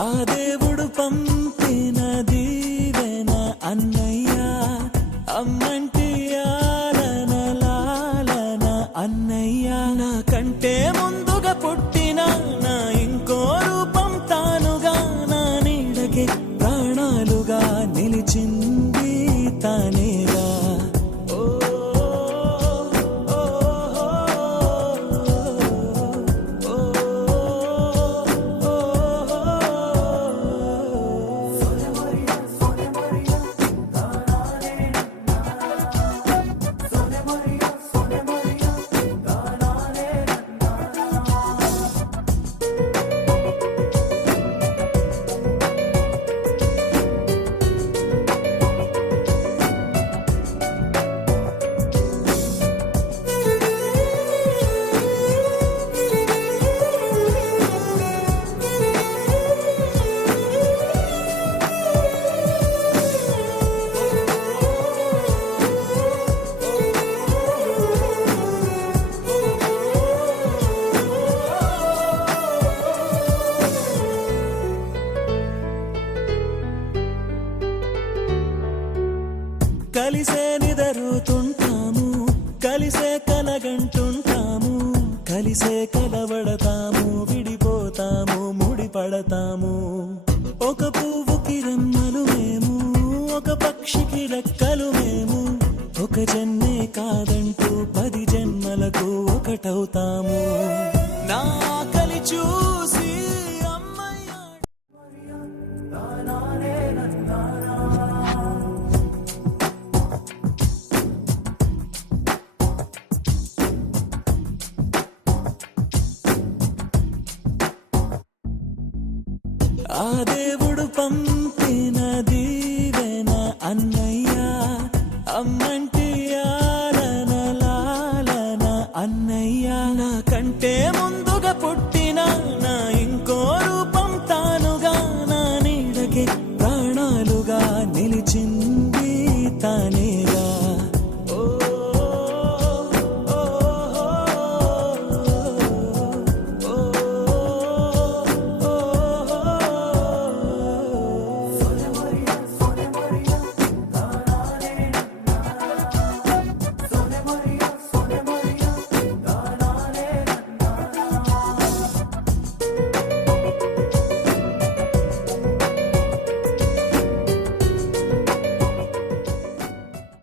ఆ దేవుడు పంపిన దీవెన అన్నయ్య, అమ్మంటి ఆలన లాలన అన్నయ్య. నాకంటే ముందుగా పుట్టిన నా ఇంకో రూపం తానుగా, నా నీడకి ప్రాణాలుగా నిలిచింది తానేగా. కలిసే నిదరుతుంటాము, కలిసే కలగంటుంటాము, కలిసే కలవడతాము, విడిపోతాము, ముడిపడతాము. ఒక పువ్వుకి రెమ్మలు మేము, ఒక పక్షికి రెక్కలు మేము, ఒక జన్మే కాదంటూ 10 జన్మలకు ఒకటవుతాము. నా కలి చూసి ఆ దేవుడు పంపిన దీవెన అన్నయ్య.